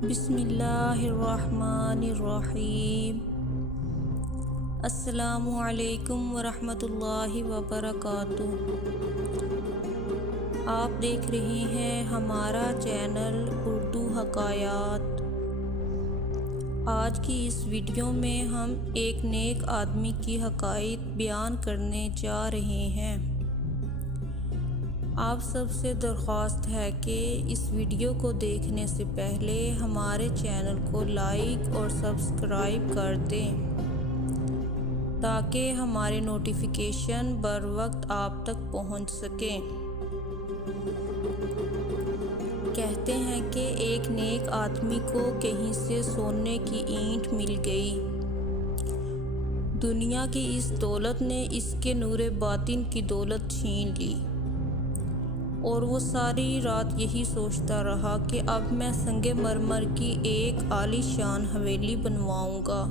बिस्मिल्लाहिर्रहमानिर्रहीम। अस्सलामुअलैकुम वरहमतुल्लाहि वबरकातुह। आप देख रहे हैं हमारा चैनल उर्दू हकायात। आज की इस वीडियो में हम एक नेक आदमी की हकायत बयान करने जा रहे हैं। आप सबसे दरख्वास्त है कि इस वीडियो को देखने से पहले हमारे चैनल को लाइक और सब्सक्राइब कर दें ताकि हमारे नोटिफिकेशन बर वक्त आप तक पहुंच सकें। कहते हैं कि एक नेक आदमी को कहीं से सोने की ईंट मिल गई। दुनिया की इस दौलत ने इसके नूरे बातिन की दौलत छीन ली और वो सारी रात यही सोचता रहा कि अब मैं संगे मरमर की एक आलीशान हवेली बनवाऊंगा,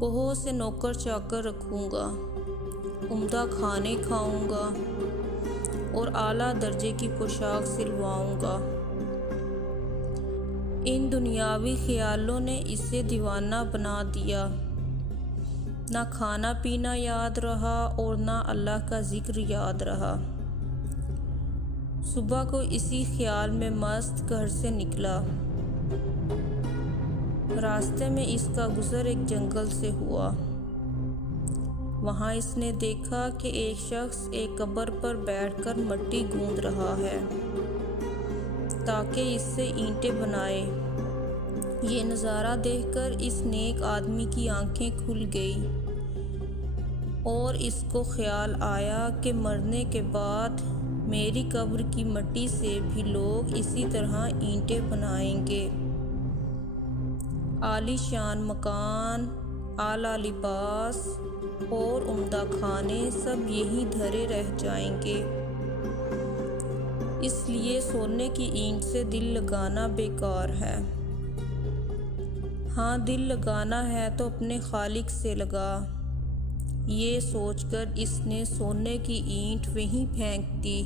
बहुत से नौकर चाकर रखूंगा, उम्दा खाने खाऊंगा और आला दर्जे की पोशाक सिलवाऊंगा। इन दुनियावी ख्यालों ने इसे दीवाना बना दिया। ना खाना पीना याद रहा और ना अल्लाह का जिक्र याद रहा। सुबह को इसी ख्याल में मस्त घर से निकला। रास्ते में इसका गुज़र एक जंगल से हुआ। वहाँ इसने देखा कि एक शख्स एक कब्र पर बैठकर मिट्टी गूंद रहा है ताकि इससे ईंटें बनाए। ये नज़ारा देखकर इस नेक आदमी की आंखें खुल गई और इसको ख्याल आया कि मरने के बाद मेरी कब्र की मिट्टी से भी लोग इसी तरह ईंटें बनाएंगे। आलीशान मकान, आला लिबास और उम्दा खाने सब यहीं धरे रह जाएंगे। इसलिए सोने की ईंट से दिल लगाना बेकार है। हाँ, दिल लगाना है तो अपने खालिक से लगा। ये सोचकर इसने सोने की ईंट वहीं फेंक दी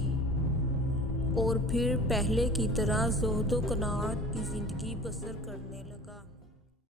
और फिर पहले की तरह ज़ुहद व क़नाअत की ज़िंदगी बसर करने लगा।